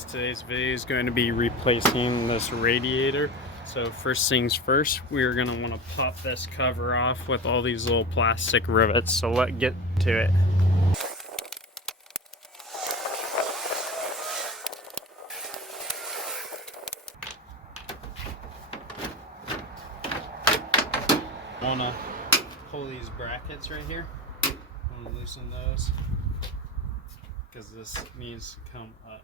guys, today's video is going to be replacing this radiator. So first things first, we're going to want to pop this cover off with all these little plastic rivets. So let's get to it. I want to pull these brackets right here. I want to loosen those because this needs to come up.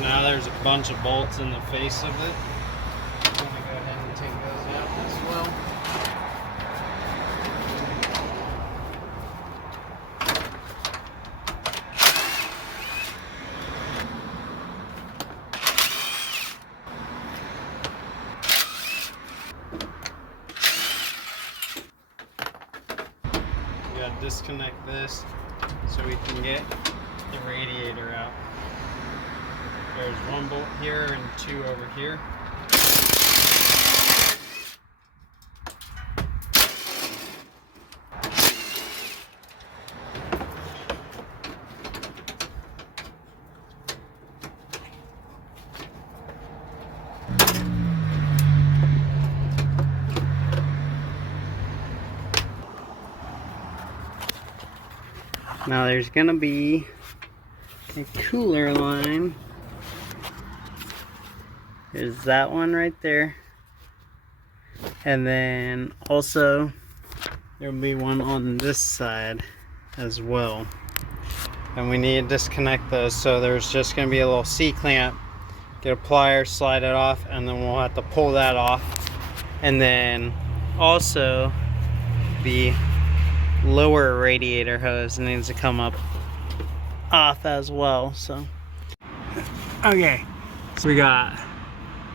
Now there's a bunch of bolts in the face of it. I'm going to go ahead and take those out as well. We got to disconnect this so we can get the radiator out. There's one bolt here and two over here. Now there's gonna be a cooler line. There's that one right there, and then also there'll be one on this side as well, and we need to disconnect those. So there's just going to be a little C-clamp, get a plier, slide it off, and then we'll have to pull that off. And then also the lower radiator hose needs to come up off as well. So okay, so we got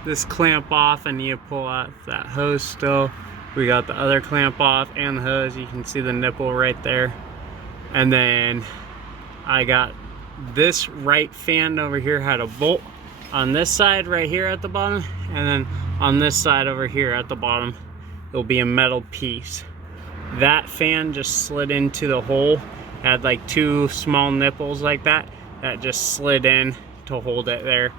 this clamp off, and you pull out that hose still. We got the other clamp off and the hose. You can see the nipple right there. And then I got this right fan over here had a bolt on this side right here at the bottom, and then on this side over here at the bottom it'll be a metal piece. That fan just slid into the hole, had like two small nipples like that just slid in to hold it there,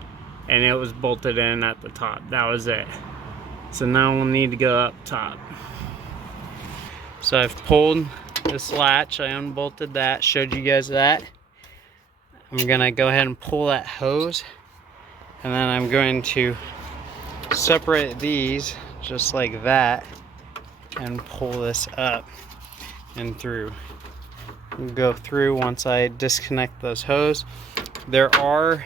and it was bolted in at the top. That was it. So now we'll need to go up top. So I've pulled this latch, I unbolted that, showed you guys that. I'm gonna go ahead and pull that hose, and then I'm going to separate these just like that and pull this up and through. We'll go through once I disconnect those hoses. There are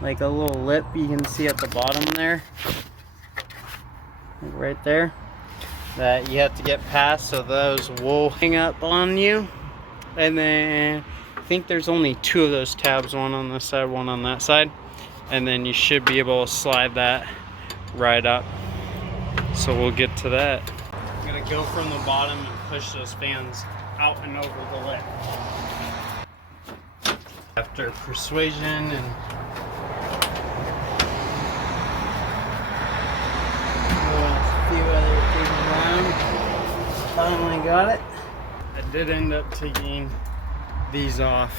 like a little lip you can see at the bottom there, right there, that you have to get past, so those will hang up on you. And then I think there's only two of those tabs, one on this side, one on that side, and then you should be able to slide that right up. So we'll get to that. I'm gonna go from the bottom and push those fans out and over the lip. After persuasion and finally got it. I did end up taking these off.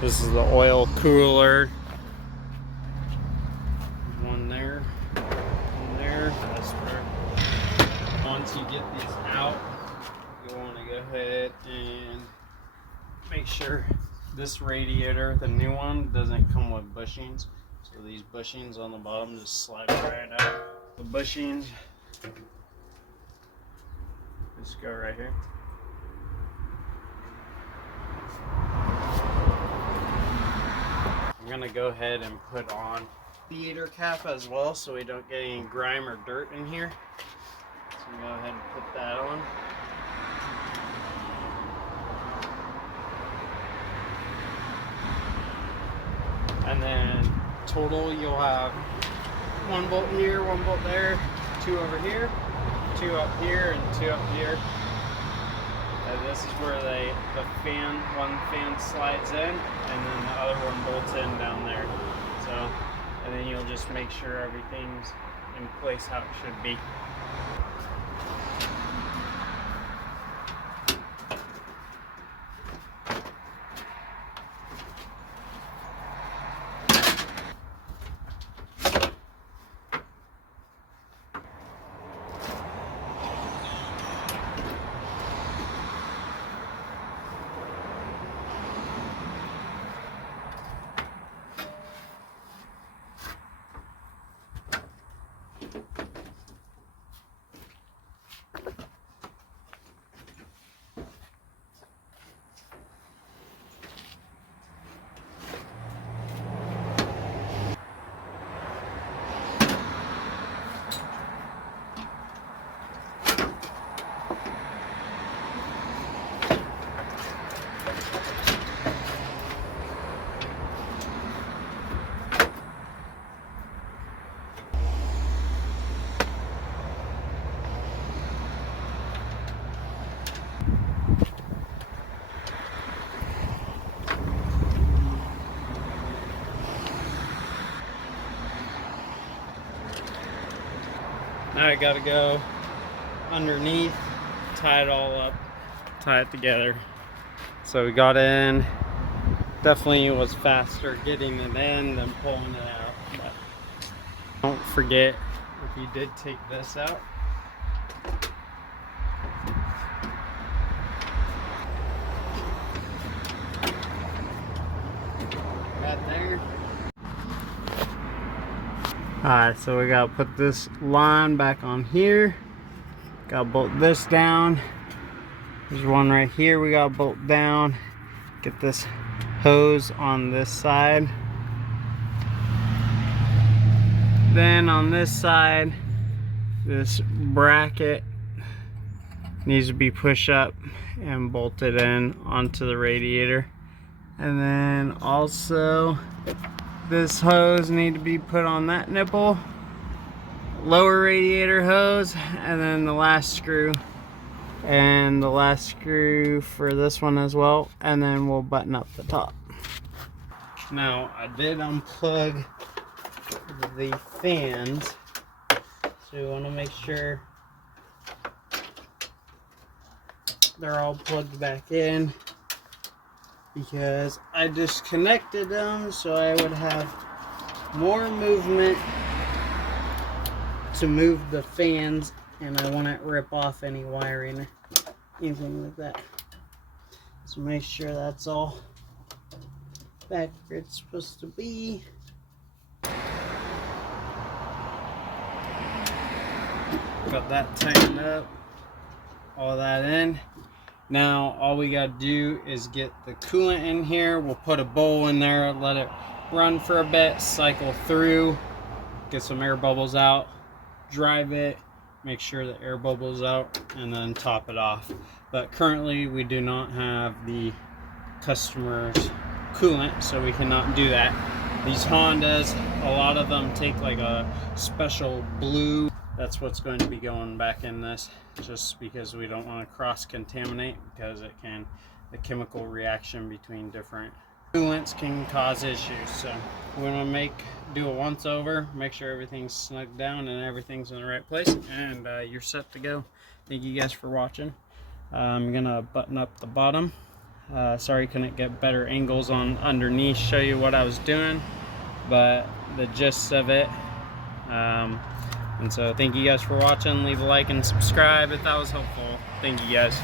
This is the oil cooler. One there, one there. That's for once you get these out, you want to go ahead and make sure this radiator, the new one, doesn't come with bushings. So these bushings on the bottom just slide right out. The bushings just go right here. I'm gonna go ahead and put on the radiator cap as well so we don't get any grime or dirt in here. So go ahead and put that on. And then total you'll have 1 bolt here, 1 bolt there, 2 over here, 2 up here, and 2 up here. And this is where one fan slides in, and then the other one bolts in down there. So, and then you'll just make sure everything's in place how it should be. Now I gotta go underneath, tie it all up, tie it together. So we got in. Definitely was faster getting it in than pulling it out. But don't forget, if you did take this out, right there. Alright, so we gotta put this line back on here. Gotta bolt this down. There's one right here we gotta bolt down. Get this hose on this side. Then on this side, this bracket needs to be pushed up and bolted in onto the radiator. And then also this hose need to be put on that nipple, lower radiator hose, and then the last screw, and the last screw for this one as well, and then we'll button up the top. Now I did unplug the fans, so you want to make sure they're all plugged back in, because I disconnected them so I would have more movement to move the fans, and I wouldn't rip off any wiring, anything like that. So make sure that's all back where it's supposed to be. Got that tightened up, all that in. Now all we gotta do is get the coolant in here. We'll put a bowl in there, let it run for a bit, cycle through, get some air bubbles out, drive it, make sure the air bubbles out, and then top it off. But currently we do not have the customer's coolant, so we cannot do that. These Hondas, a lot of them take like a special blue. That's what's going to be going back in this, just because we don't want to cross-contaminate, because it can, the chemical reaction between different coolants can cause issues. So we're going to do a once over, make sure everything's snugged down and everything's in the right place, and you're set to go. Thank you guys for watching. I'm going to button up the bottom. Sorry couldn't get better angles on underneath, show you what I was doing, but the gist of it, And so thank you guys for watching. Leave a like and subscribe if that was helpful. Thank you guys.